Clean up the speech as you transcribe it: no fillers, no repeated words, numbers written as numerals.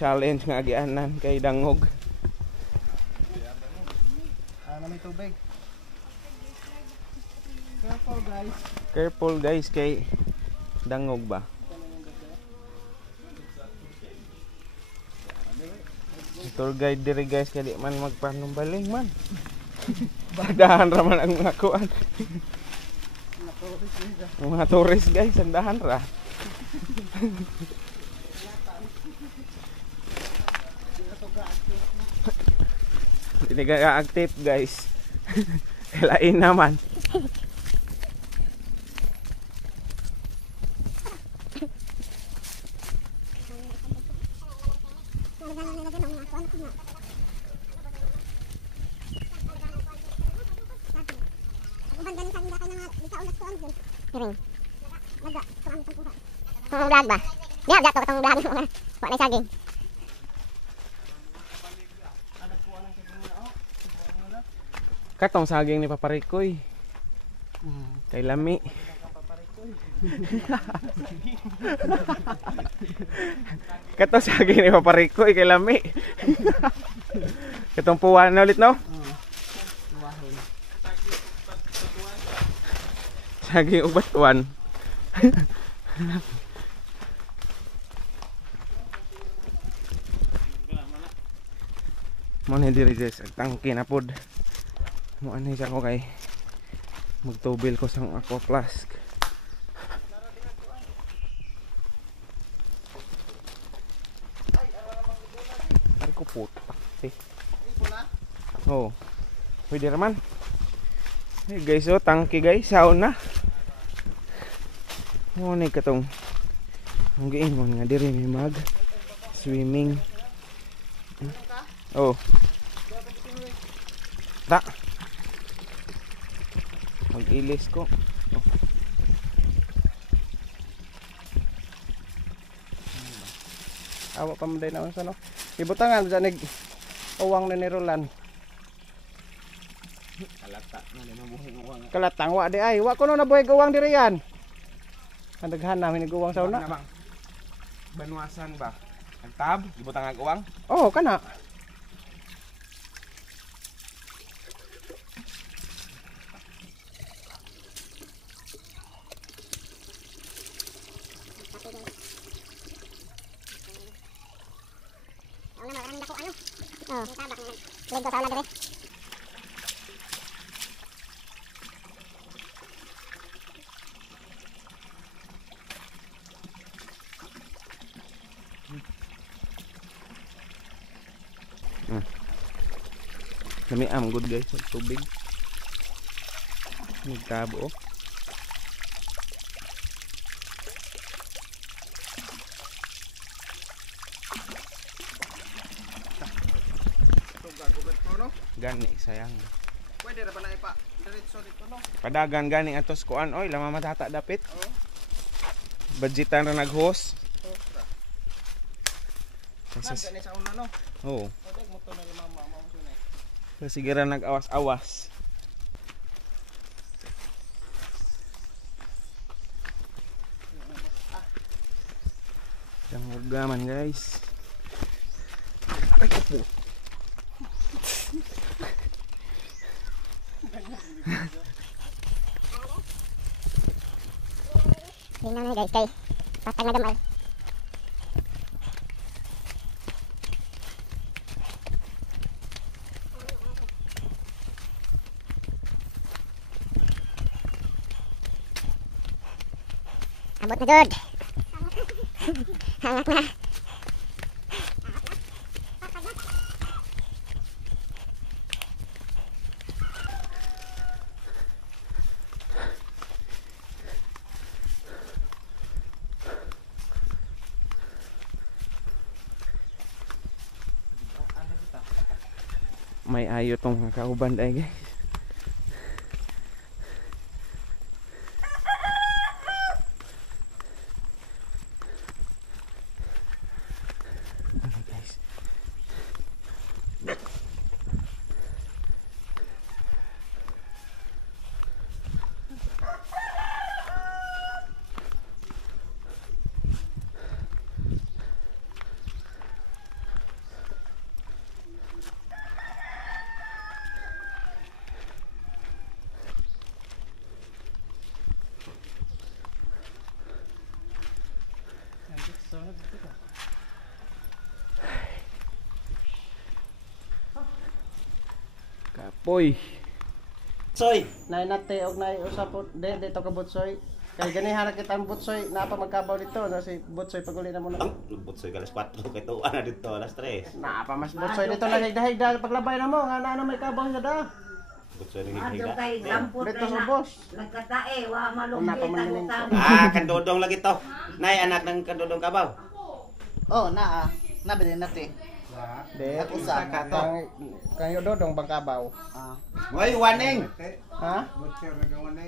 challenge nga agianan kay dangog. Na may tubig. Careful guys. Careful guys kay dangog ba. Tour guide diri guys kay di man magpanumbaling man. Dahan ra man ang mga kuan. Mga tourist guys, andahan ra. Hindi ka active guys. Kailain naman. Vlog ba? Di ha, gato katong vlog. Wala na saging. Katong saging ni Paparikoy. Kay lami. Katong saging ni Paparikoy kay lami. Katong puwan na ulit no? Saging ubat tuwan. Mo na diri guys, ang tangke na pod. Mo ani sa ko kay magtubil ko sa aqua flask. Ari ko putak eh. Oh. Pwede raman. Hey guys, oh tangke guys, sauna. Mo ni katong ang giingon nga diri may mag swimming. Oh. Tak. Mag-ilis ko. Oh. Awa pa man day na sa no. Ibutangan sa nig uwang na ni Roland. Kalata na ni mabuhay ng uwang. Kalatang wa di ay, wa ko no nabuhay uwang diri yan. Andaghan namin nig uwang sauna. Banwasan ba? Ang tab, ibutang ang uwang. Oh, kana. Oh, leg ko sa una dire. Kami am good guys, tubig. Nagtabo. Gani sayang. Pwede ra ba na ipa diretso dito no? Padagan gani atos kuan oy, lama matata dapit. Oo. Budgetan ra nag-host. Kasi sa una no. Oh. Pwede mo to na ni mama mo sunay. Sige ra nag-awas-awas. Yang gaman guys. Ay ko po. Tingnan na guys kay patag na gamal. Abot na jud. Hangat na. May ayo tong mga kauban ay guys. Kapoy. Soy, nay nate og nay usapot dito ka Butsoy. Kay ganihan na kita ang Butsoy, napa magkabaw dito no si Butsoy paguli na mo na. Butsoy alas 4 kay tuwa na dito alas 3. Napa mas Butsoy dito na higda paglabay na mo nga ano may kabaw sa da. Butsoy ni Adto higa. kay gampot Dito kay sa na. boss. Nagkatae wa Una pa malunggay man yun. tagutang. Kandodong lagi to. Nay anak ng kandodong kabaw. Oh, naa. Nabili natin. De, Usa ka to. Kayo dodong bang kabaw. Ah. Hoy, waning. Ha? Butcher na gawa na